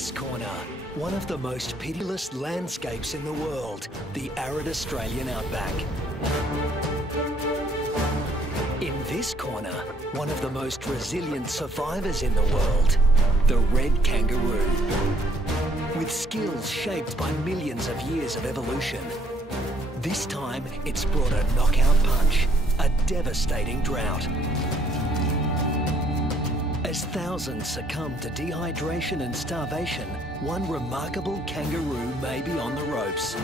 this corner, one of the most pitiless landscapes in the world, the arid Australian outback. In this corner, one of the most resilient survivors in the world, the red kangaroo. With skills shaped by millions of years of evolution, this time it's brought a knockout punch, a devastating drought. As thousands succumb to dehydration and starvation, one remarkable kangaroo may be on the ropes.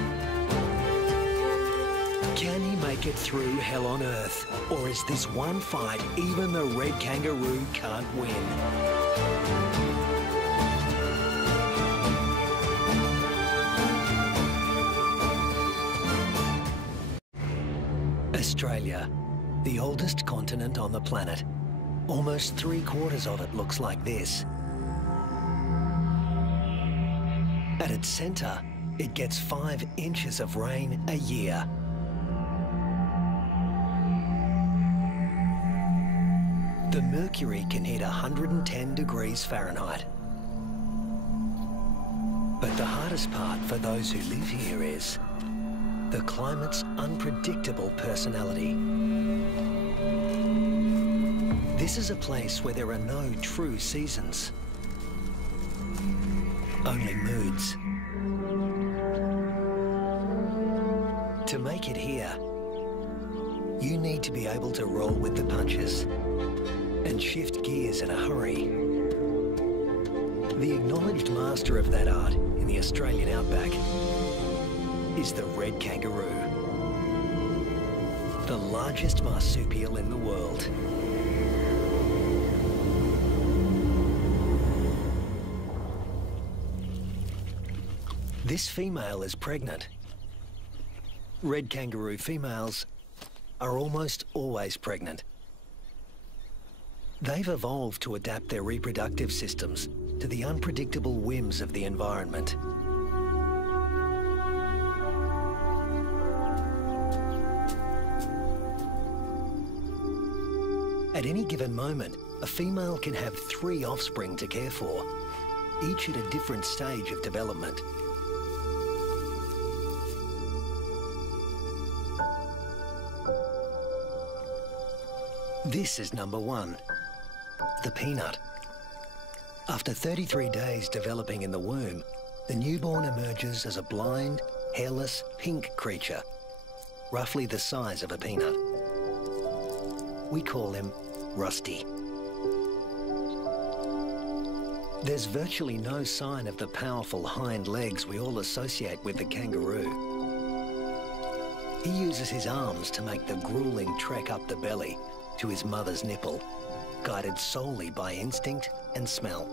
Can he make it through hell on earth? Or is this one fight even the red kangaroo can't win? Australia, the oldest continent on the planet. Almost 3/4 of it looks like this. At its centre, it gets 5 inches of rain a year. The mercury can hit 110 degrees Fahrenheit. But the hardest part for those who live here is the climate's unpredictable personality. This is a place where there are no true seasons, only moods. To make it here, you need to be able to roll with the punches and shift gears in a hurry. The acknowledged master of that art in the Australian outback is the red kangaroo, the largest marsupial in the world. This female is pregnant. Red kangaroo females are almost always pregnant. They've evolved to adapt their reproductive systems to the unpredictable whims of the environment. At any given moment, a female can have 3 offspring to care for, each at a different stage of development. This is number 1, the peanut. After 33 days developing in the womb, the newborn emerges as a blind, hairless, pink creature, roughly the size of a peanut. We call him Rusty. There's virtually no sign of the powerful hind legs we all associate with the kangaroo. He uses his arms to make the grueling trek up the belly to his mother's nipple, guided solely by instinct and smell.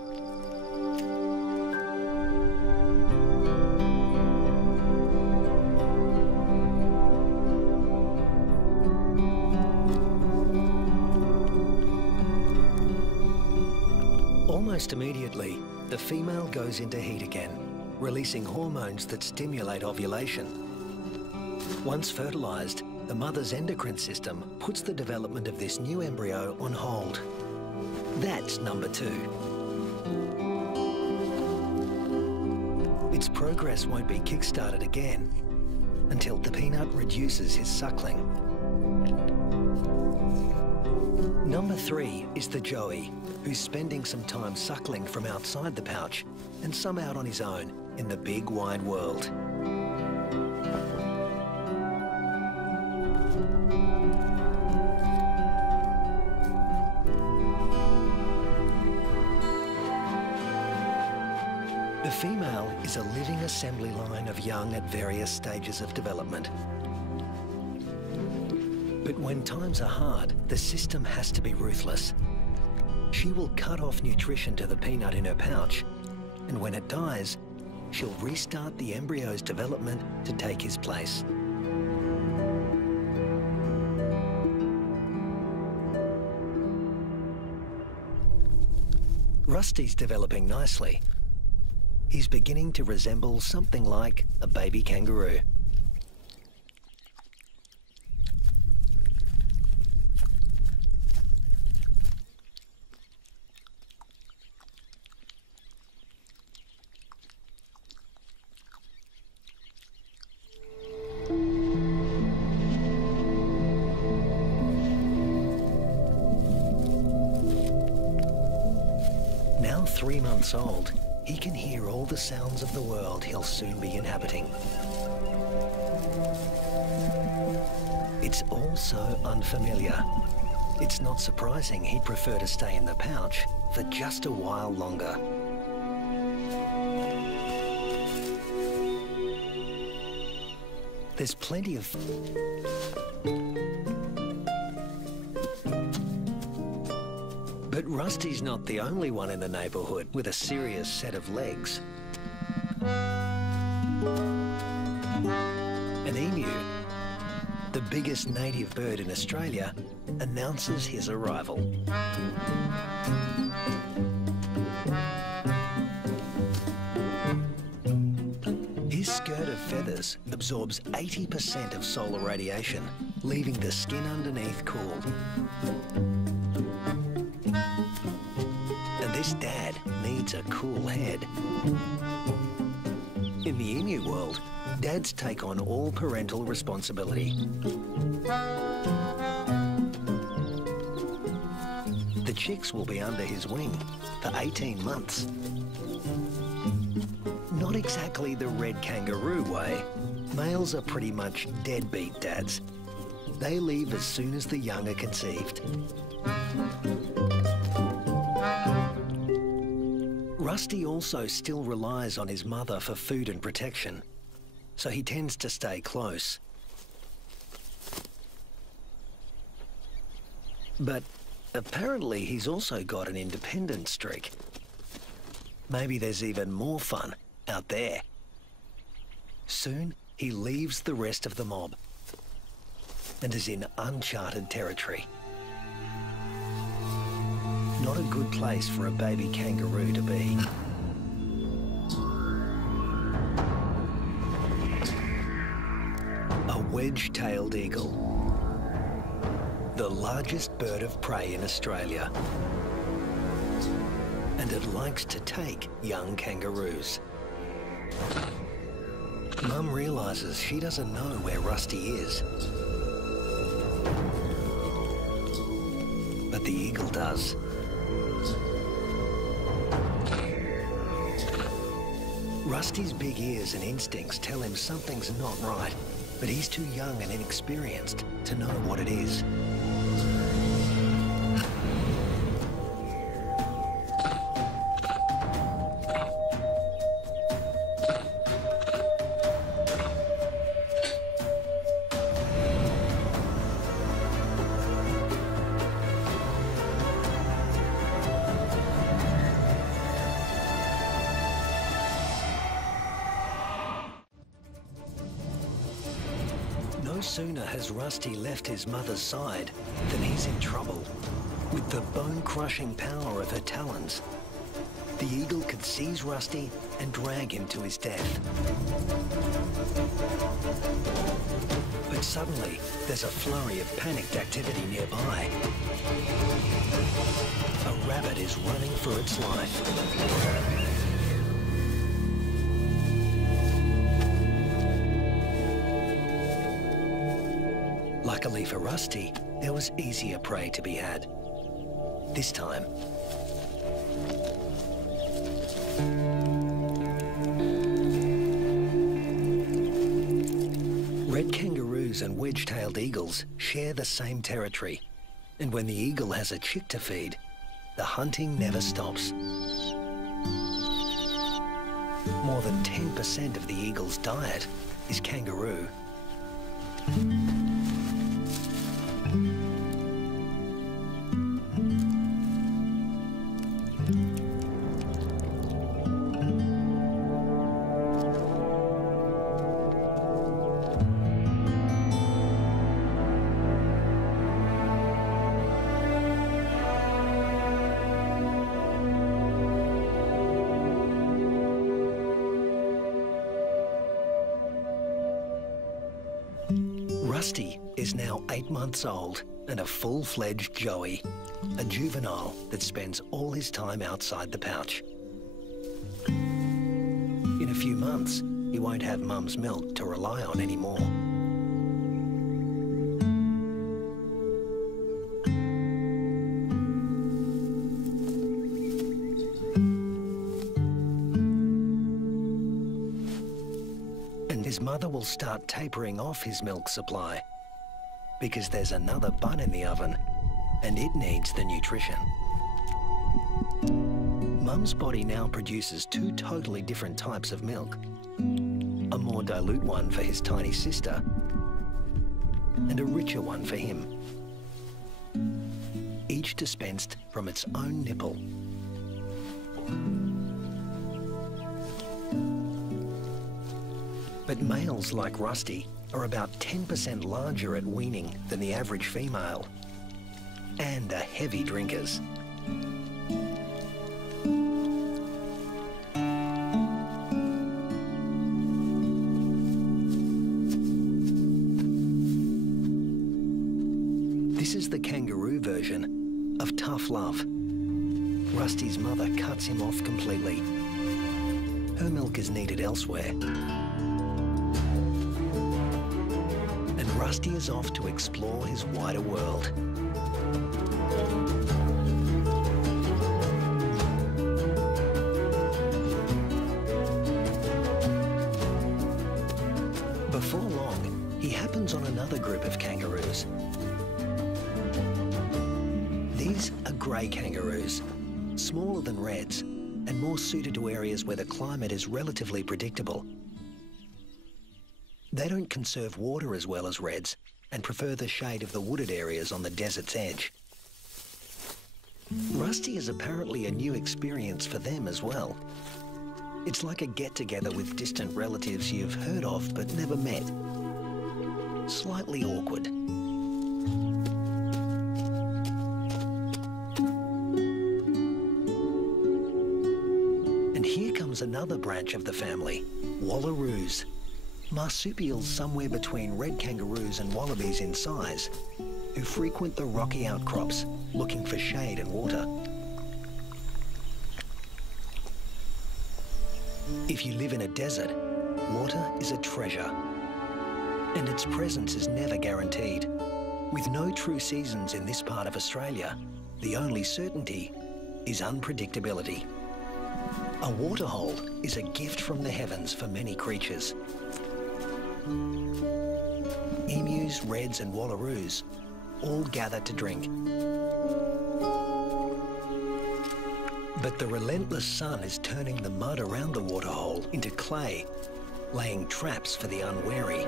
Almost immediately, the female goes into heat again, releasing hormones that stimulate ovulation. Once fertilized, the mother's endocrine system puts the development of this new embryo on hold. That's number 2. Its progress won't be kick-started again until the peanut reduces his suckling. Number 3 is the joey, who's spending some time suckling from outside the pouch and some out on his own in the big wide world. The female is a living assembly line of young at various stages of development. But when times are hard, the system has to be ruthless. She will cut off nutrition to the peanut in her pouch, and when it dies, she'll restart the embryo's development to take his place. Rusty's developing nicely. He's beginning to resemble something like a baby kangaroo. Now 3 months old, he can hear all the sounds of the world he'll soon be inhabiting. It's all so unfamiliar. It's not surprising he'd prefer to stay in the pouch for just a while longer. There's plenty of... But Rusty's not the only one in the neighbourhood with a serious set of legs. An emu, the biggest native bird in Australia, announces his arrival. His skirt of feathers absorbs 80% of solar radiation, leaving the skin underneath cool. And this dad needs a cool head. In the emu world, dads take on all parental responsibility. The chicks will be under his wing for 18 months. Not exactly the red kangaroo way. Males are pretty much deadbeat dads. They leave as soon as the young are conceived. Rusty also still relies on his mother for food and protection, so he tends to stay close. But apparently he's also got an independent streak. Maybe there's even more fun out there. Soon he leaves the rest of the mob and is in uncharted territory. Not a good place for a baby kangaroo to be. A wedge-tailed eagle, the largest bird of prey in Australia. And it likes to take young kangaroos. Mum realises she doesn't know where Rusty is. But the eagle does. Rusty's big ears and instincts tell him something's not right, but he's too young and inexperienced to know what it is. No sooner has Rusty left his mother's side than he's in trouble. With the bone-crushing power of her talons, the eagle could seize Rusty and drag him to his death. But suddenly, there's a flurry of panicked activity nearby. A rabbit is running for its life. Luckily for Rusty, there was easier prey to be had. This time, red kangaroos and wedge-tailed eagles share the same territory. And when the eagle has a chick to feed, the hunting never stops. More than 10% of the eagle's diet is kangaroo. Rusty is now 8 months old and a full-fledged joey, a juvenile that spends all his time outside the pouch. In a few months, he won't have Mum's milk to rely on anymore. mother will start tapering off his milk supply because there's another bun in the oven and it needs the nutrition. Mum's body now produces two totally different types of milk. A more dilute one for his tiny sister and a richer one for him. Each dispensed from its own nipple. But males like Rusty are about 10% larger at weaning than the average female and are heavy drinkers. This is the kangaroo version of tough love. Rusty's mother cuts him off completely. Her milk is needed elsewhere. And Rusty is off to explore his wider world. Before long, he happens on another group of kangaroos. These are grey kangaroos, smaller than reds and more suited to areas where the climate is relatively predictable. They don't conserve water as well as reds and prefer the shade of the wooded areas on the desert's edge. Rusty is apparently a new experience for them as well. It's like a get-together with distant relatives you've heard of but never met. Slightly awkward. And here comes another branch of the family, wallaroos. Marsupials somewhere between red kangaroos and wallabies in size, who frequent the rocky outcrops looking for shade and water. If you live in a desert, water is a treasure, and its presence is never guaranteed. With no true seasons in this part of Australia, the only certainty is unpredictability. A waterhole is a gift from the heavens for many creatures. Emus, reds and wallaroos all gather to drink. But the relentless sun is turning the mud around the waterhole into clay, laying traps for the unwary.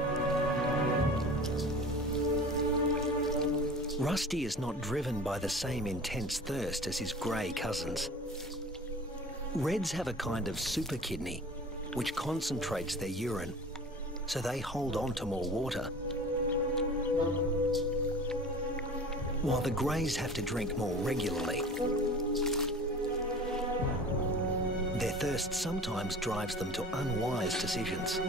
Rusty is not driven by the same intense thirst as his grey cousins. Reds have a kind of super kidney, which concentrates their urine, so they hold on to more water. While the greys have to drink more regularly. Their thirst sometimes drives them to unwise decisions.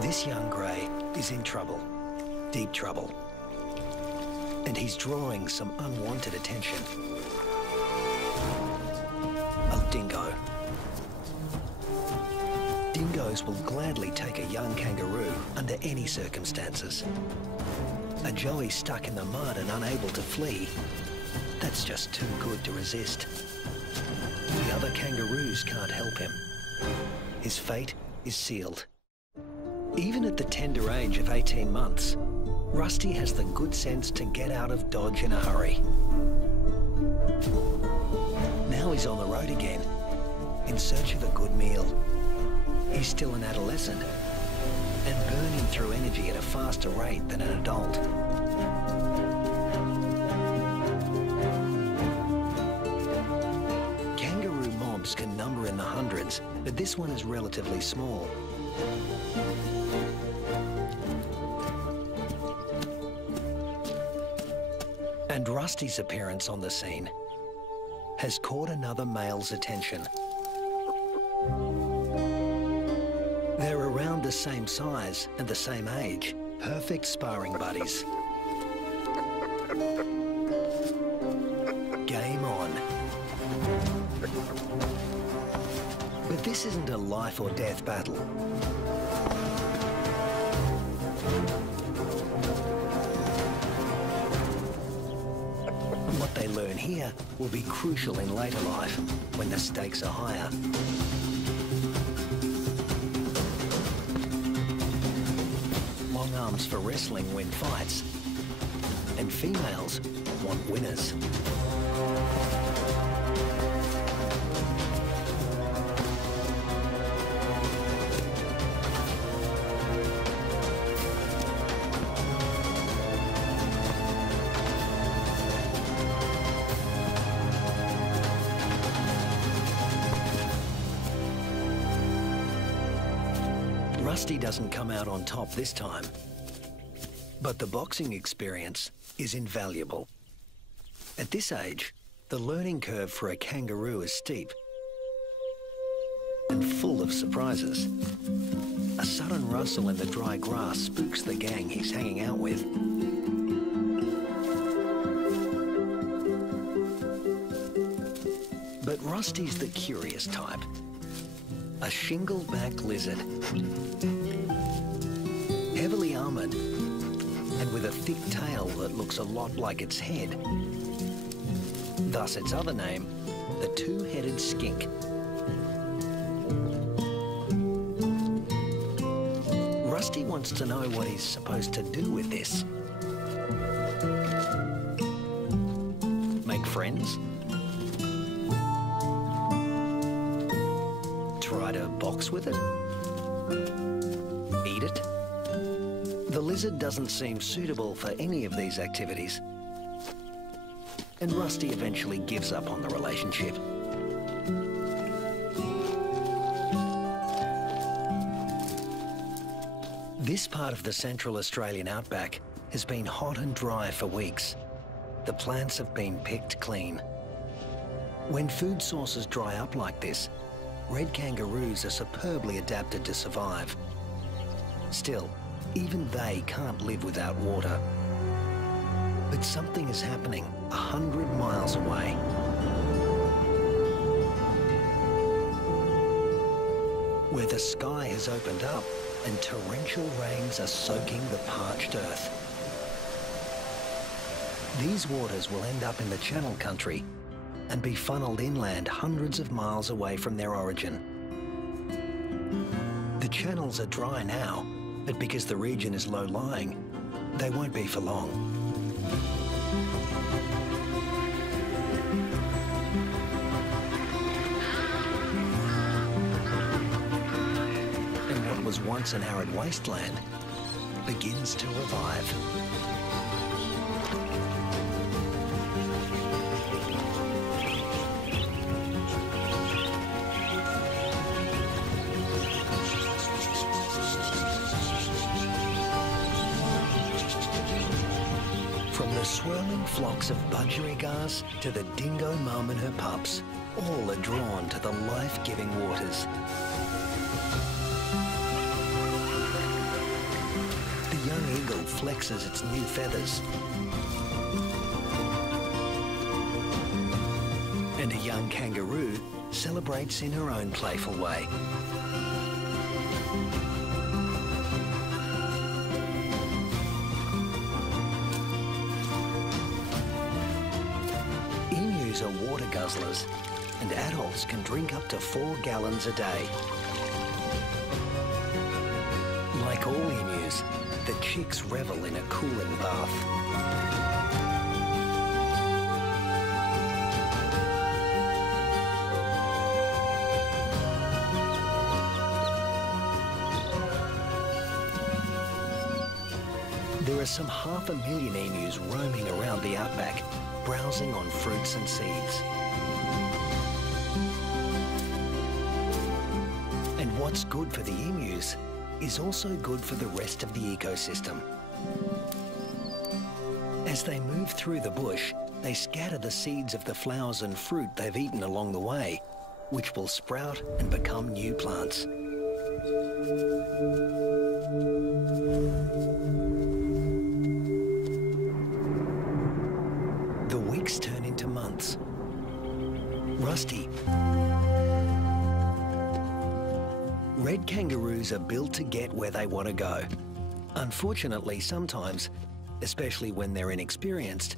This young grey is in trouble, deep trouble, and he's drawing some unwanted attention. A dingo. Dingoes will gladly take a young kangaroo under any circumstances. A joey stuck in the mud and unable to flee, that's just too good to resist. The other kangaroos can't help him. His fate is sealed. Even at the tender age of 18 months, Rusty has the good sense to get out of Dodge in a hurry. Now he's on the road again, in search of a good meal. He's still an adolescent, and burning through energy at a faster rate than an adult. Kangaroo mobs can number in the hundreds, but this one is relatively small. And Rusty's appearance on the scene has caught another male's attention. They're around the same size and the same age, perfect sparring buddies. Game on. But this This isn't a life or death battle. What they learn here will be crucial in later life, when the stakes are higher. Long arms for wrestling win fights, and females want winners. Rusty doesn't come out on top this time, but the boxing experience is invaluable. At this age, the learning curve for a kangaroo is steep and full of surprises. A sudden rustle in the dry grass spooks the gang he's hanging out with. But Rusty's the curious type. A shingle-back lizard. Heavily armoured and with a thick tail that looks a lot like its head. Thus its other name, the two-headed skink. Rusty wants to know what he's supposed to do with this. Make friends? Try to box with it? Eat it? The lizard doesn't seem suitable for any of these activities, and Rusty eventually gives up on the relationship. This part of the Central Australian outback has been hot and dry for weeks. The plants have been picked clean. When food sources dry up like this, red kangaroos are superbly adapted to survive. Still, even they can't live without water. But something is happening 100 miles away. Where the sky has opened up and torrential rains are soaking the parched earth. These waters will end up in the Channel Country and be funneled inland hundreds of miles away from their origin. The channels are dry now, but because the region is low-lying, they won't be for long. And what was once an arid wasteland begins to revive. From the swirling flocks of budgerigars to the dingo mum and her pups, all are drawn to the life-giving waters. The young eagle flexes its new feathers. And a young kangaroo celebrates in her own playful way. Emus are water guzzlers, and adults can drink up to 4 gallons a day. Like all emus, the chicks revel in a cooling bath. There are some 500,000 emus roaming around the outback, browsing on fruits and seeds. And what's good for the emus is also good for the rest of the ecosystem. As they move through the bush, they scatter the seeds of the flowers and fruit they've eaten along the way, which will sprout and become new plants. The weeks turn into months. Rusty Red kangaroos are built to get where they want to go. Unfortunately, sometimes, especially when they're inexperienced,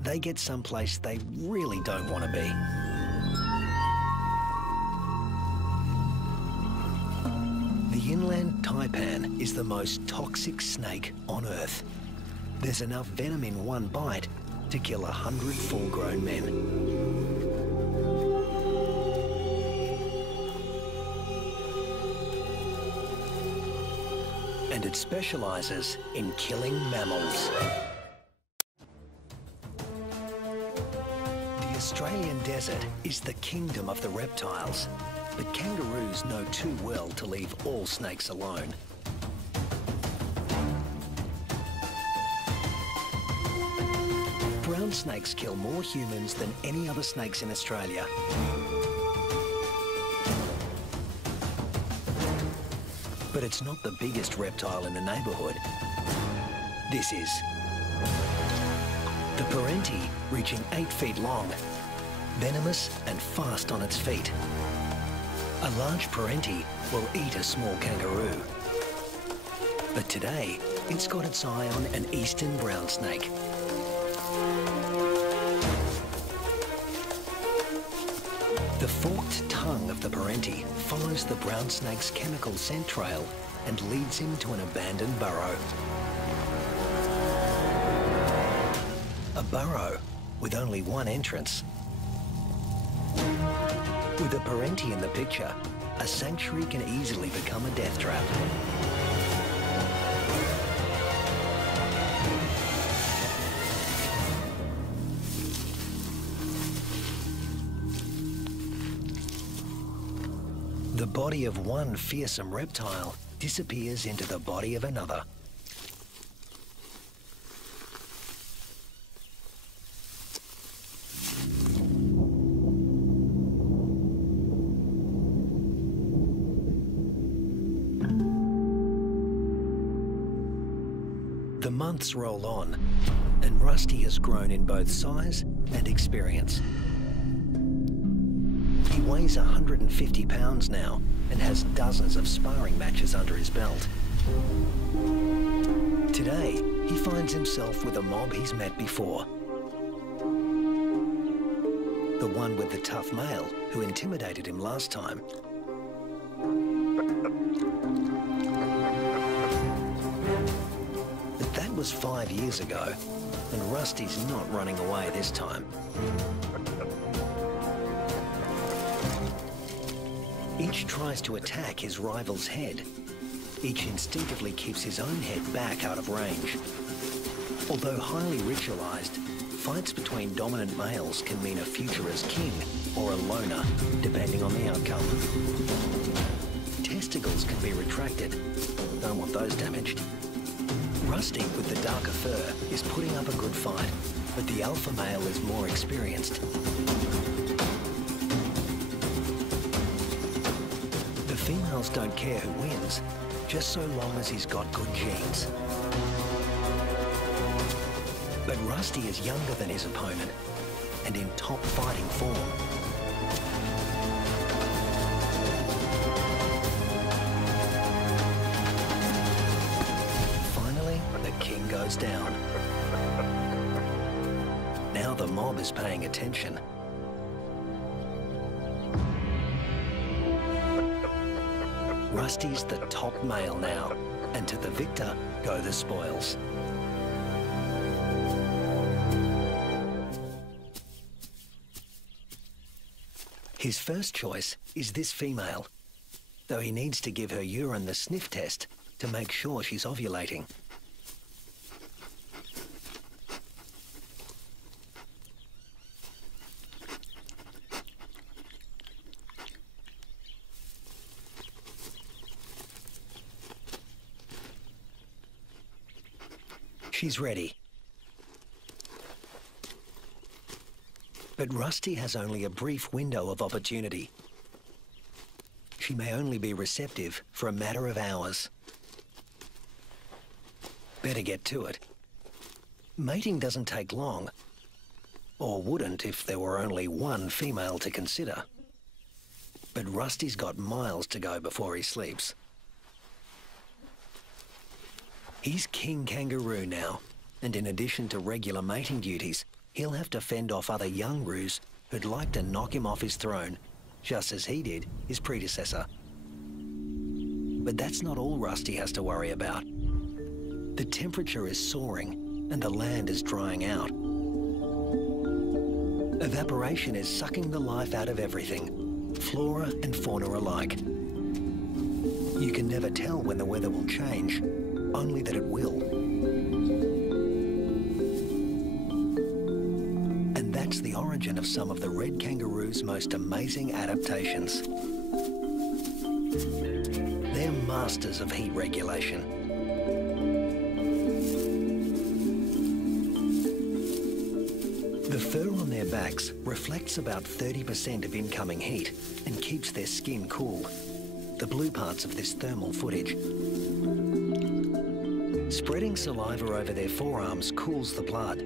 they get someplace they really don't want to be. The inland taipan is the most toxic snake on Earth. There's enough venom in one bite to kill 100 full-grown men. And it specialises in killing mammals. The Australian desert is the kingdom of the reptiles, but kangaroos know too well to leave all snakes alone. Brown snakes kill more humans than any other snakes in Australia. But it's not the biggest reptile in the neighbourhood. This is. The parenti, reaching 8 feet long, venomous and fast on its feet. A large parenti will eat a small kangaroo. But today, it's got its eye on an eastern brown snake. The forked tongue of the parenti follows the brown snake's chemical scent trail and leads him to an abandoned burrow. A burrow with only one entrance. With a parenti in the picture, a sanctuary can easily become a death trap. The body of one fearsome reptile disappears into the body of another. The months roll on, and Rusty has grown in both size and experience. He weighs 150 pounds now and has dozens of sparring matches under his belt. Today, he finds himself with a mob he's met before. The one with the tough male who intimidated him last time. But that was 5 years ago, and Rusty's not running away this time. Each tries to attack his rival's head. Each instinctively keeps his own head back out of range. Although highly ritualized, fights between dominant males can mean a future as king or a loner, depending on the outcome. Testicles can be retracted. Don't want those damaged. Rusty, with the darker fur, is putting up a good fight, but the alpha male is more experienced. The females don't care who wins, just so long as he's got good genes. But Rusty is younger than his opponent and in top fighting form. Finally, the king goes down. Now the mob is paying attention. Rusty's the top male now, and to the victor go the spoils. His first choice is this female, though he needs to give her urine the sniff test to make sure she's ovulating. She's ready. But Rusty has only a brief window of opportunity. She may only be receptive for a matter of hours. Better get to it. Mating doesn't take long, or wouldn't if there were only one female to consider. But Rusty's got miles to go before he sleeps. He's king kangaroo now, and in addition to regular mating duties, he'll have to fend off other young roos who'd like to knock him off his throne, just as he did his predecessor. But that's not all Rusty has to worry about. The temperature is soaring and the land is drying out. Evaporation is sucking the life out of everything, flora and fauna alike. You can never tell when the weather will change, only that it will. And that's the origin of some of the red kangaroo's most amazing adaptations. They're masters of heat regulation. The fur on their backs reflects about 30% of incoming heat and keeps their skin cool, the blue parts of this thermal footage. Spreading saliva over their forearms cools the blood,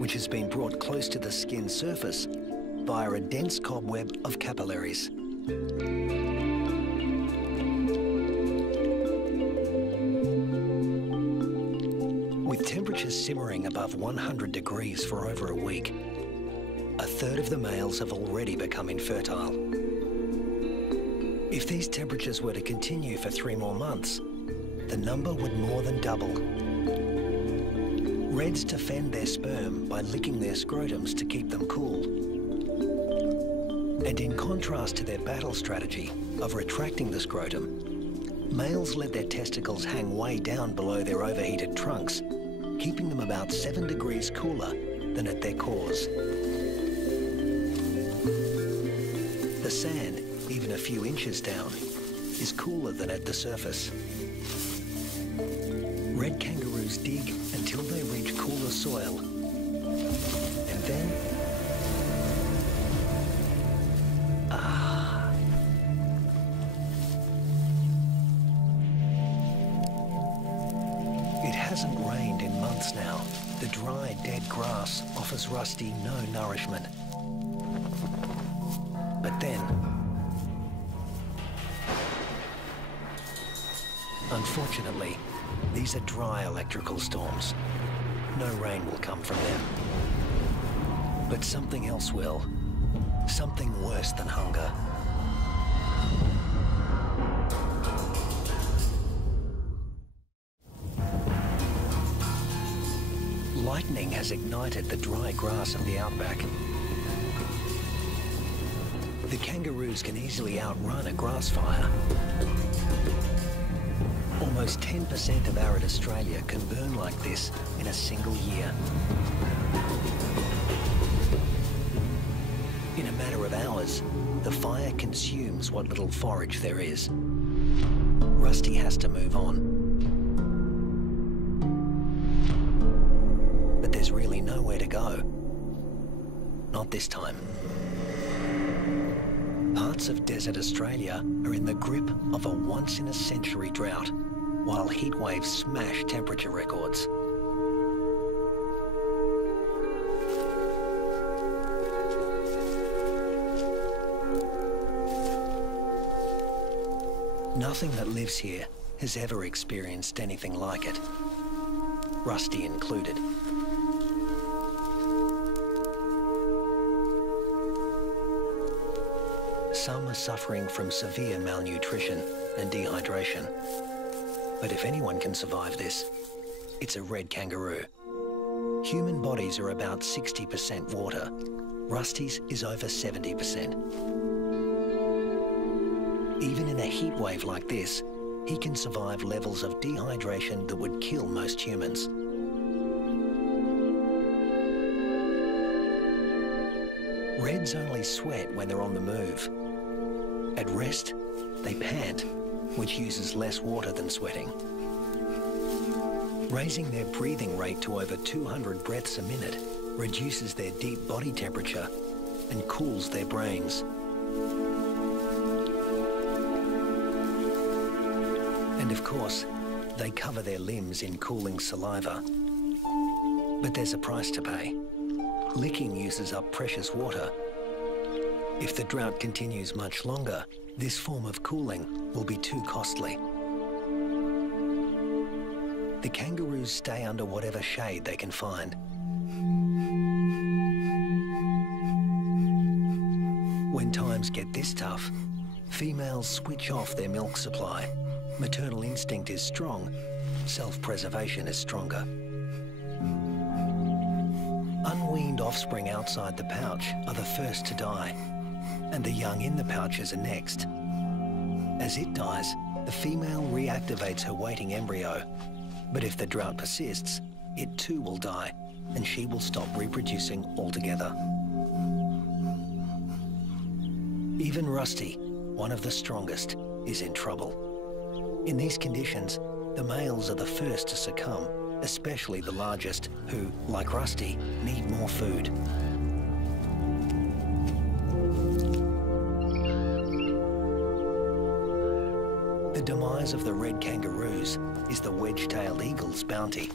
which has been brought close to the skin surface via a dense cobweb of capillaries. With temperatures simmering above 100 degrees for over a week, a third of the males have already become infertile. If these temperatures were to continue for 3 more months, the number would more than double. Reds defend their sperm by licking their scrotums to keep them cool. And in contrast to their battle strategy of retracting the scrotum, males let their testicles hang way down below their overheated trunks, keeping them about 7 degrees cooler than at their cores. The sand, even a few inches down, is cooler than at the surface. Red kangaroos dig until they reach cooler soil, and then, it hasn't rained in months now. The dry, dead grass offers Rusty no nourishment. But then, unfortunately, these are dry electrical storms. No rain will come from them. But something else will. Something worse than hunger. Lightning has ignited the dry grass of the outback. The kangaroos can easily outrun a grass fire. Almost 10% of arid Australia can burn like this in a single year. In a matter of hours, the fire consumes what little forage there is. Rusty has to move on. But there's really nowhere to go. Not this time. Parts of desert Australia are in the grip of a once-in-a-century drought, while heat waves smash temperature records. Nothing that lives here has ever experienced anything like it, Rusty included. Some are suffering from severe malnutrition and dehydration. But if anyone can survive this, it's a red kangaroo. Human bodies are about 60% water. Rusty's is over 70%. Even in a heat wave like this, he can survive levels of dehydration that would kill most humans. Reds only sweat when they're on the move. At rest, they pant, which uses less water than sweating. Raising their breathing rate to over 200 breaths a minute reduces their deep body temperature and cools their brains. And of course, they cover their limbs in cooling saliva. But there's a price to pay. Licking uses up precious water. If the drought continues much longer, this form of cooling will be too costly. The kangaroos stay under whatever shade they can find. When times get this tough, females switch off their milk supply. Maternal instinct is strong, self-preservation is stronger. Unweaned offspring outside the pouch are the first to die, and the young in the pouches are next. As it dies, the female reactivates her waiting embryo, but if the drought persists, it too will die, and she will stop reproducing altogether. Even Rusty, one of the strongest, is in trouble. In these conditions, the males are the first to succumb, especially the largest, who, like Rusty, need more food. The demise of the red kangaroos is the wedge-tailed eagle's bounty.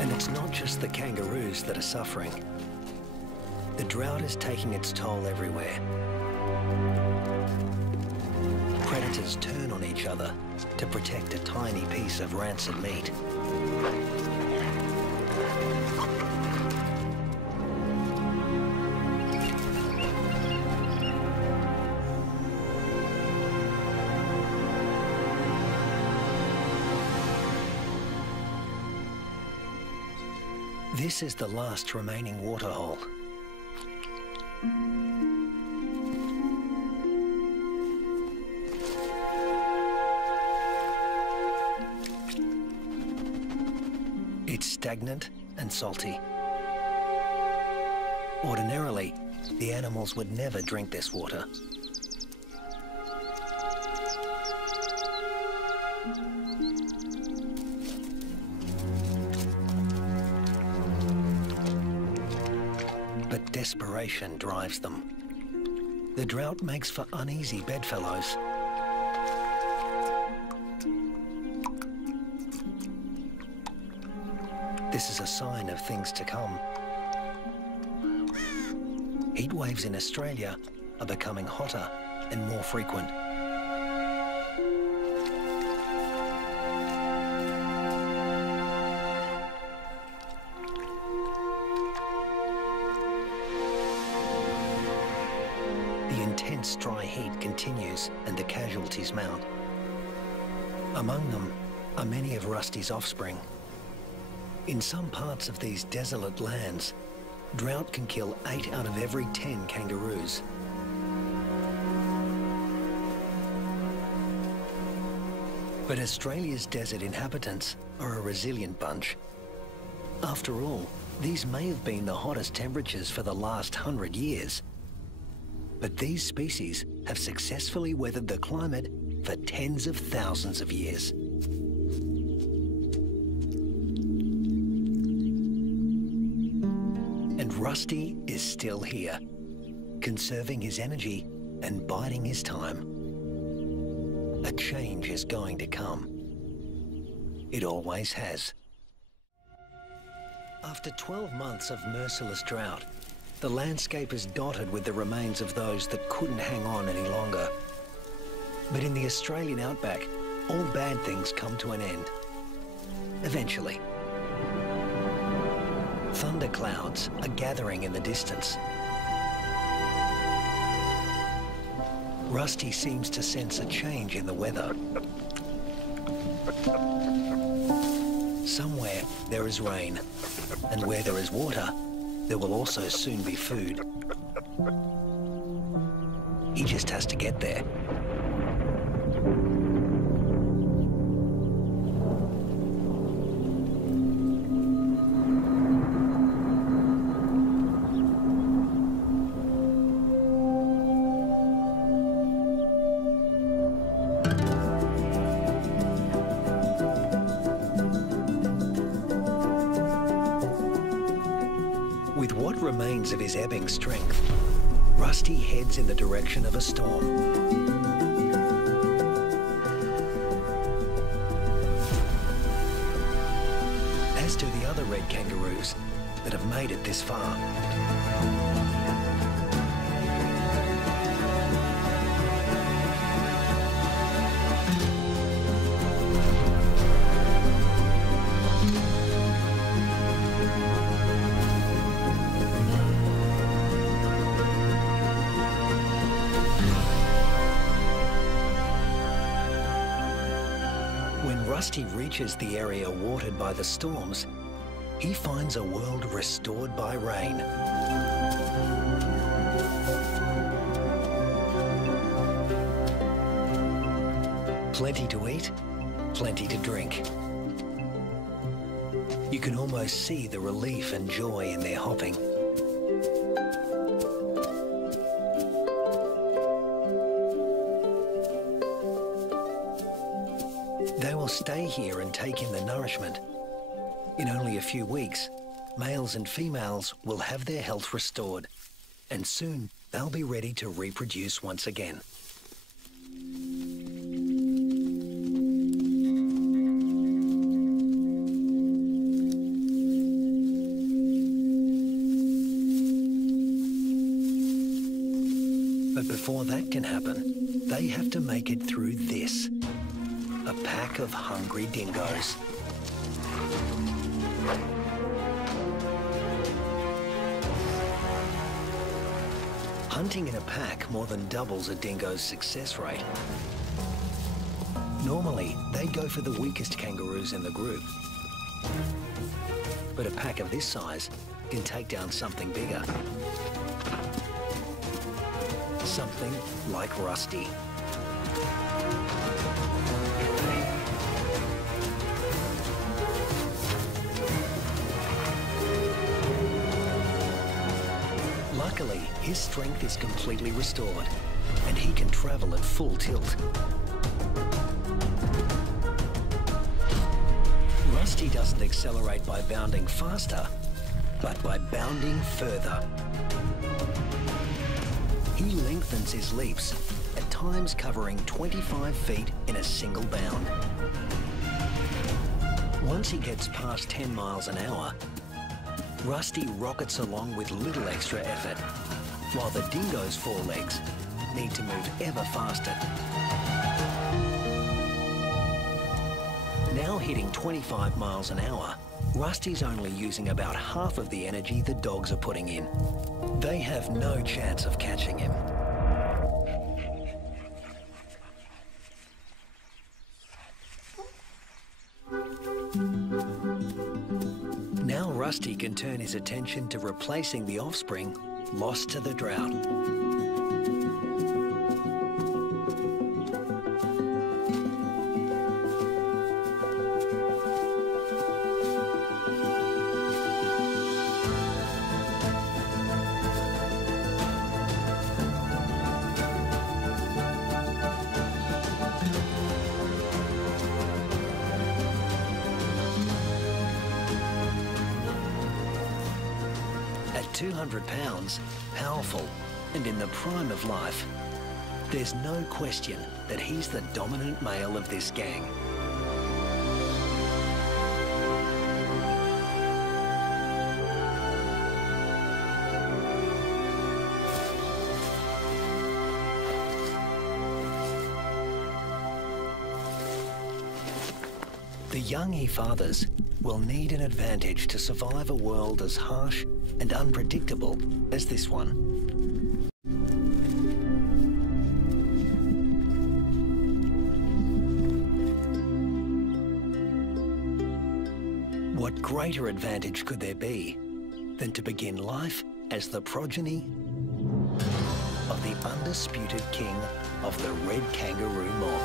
And it's not just the kangaroos that are suffering. The drought is taking its toll everywhere. Predators turn on each other to protect a tiny piece of rancid meat. This is the last remaining waterhole. It's stagnant and salty. Ordinarily, the animals would never drink this water. But desperation drives them. The drought makes for uneasy bedfellows. This is a sign of things to come. Heat waves in Australia are becoming hotter and more frequent. The intense dry heat continues and the casualties mount. Among them are many of Rusty's offspring. In some parts of these desolate lands, drought can kill 8 out of every 10 kangaroos. But Australia's desert inhabitants are a resilient bunch. After all, these may have been the hottest temperatures for the last 100 years. But these species have successfully weathered the climate for tens of thousands of years. And Rusty is still here, conserving his energy and biding his time. A change is going to come. It always has. After 12 months of merciless drought, the landscape is dotted with the remains of those that couldn't hang on any longer. But in the Australian outback, all bad things come to an end. Eventually. Thunderclouds are gathering in the distance. Rusty seems to sense a change in the weather. Somewhere there is rain, and where there is water, there will also soon be food. He just has to get there. With what remains of his ebbing strength, Rusty heads in the direction of a storm. As do the other red kangaroos that have made it this far. When Rusty reaches the area watered by the storms, he finds a world restored by rain. Plenty to eat, plenty to drink. You can almost see the relief and joy in their hopping. They will stay here and take in the nourishment. In only a few weeks, males and females will have their health restored, and soon they'll be ready to reproduce once again. But before that can happen, they have to make it through this. A pack of hungry dingoes. Hunting in a pack more than doubles a dingo's success rate. Normally, they'd go for the weakest kangaroos in the group. But a pack of this size can take down something bigger. Something like Rusty. Luckily, his strength is completely restored, and he can travel at full tilt. Rusty doesn't accelerate by bounding faster, but by bounding further. He lengthens his leaps, at times covering 25 feet in a single bound. Once he gets past 10 miles an hour, Rusty rockets along with little extra effort, while the dingo's forelegs need to move ever faster. Now hitting 25 miles an hour, Rusty's only using about half of the energy the dogs are putting in. They have no chance of catching him. Now Rusty can turn his attention to replacing the offspring lost to the drought. At 200 pounds, powerful, and in the prime of life, there's no question that he's the dominant male of this gang. The young he-fathers will need an advantage to survive a world as harsh and unpredictable as this one. What greater advantage could there be than to begin life as the progeny of the undisputed king of the red kangaroo mob?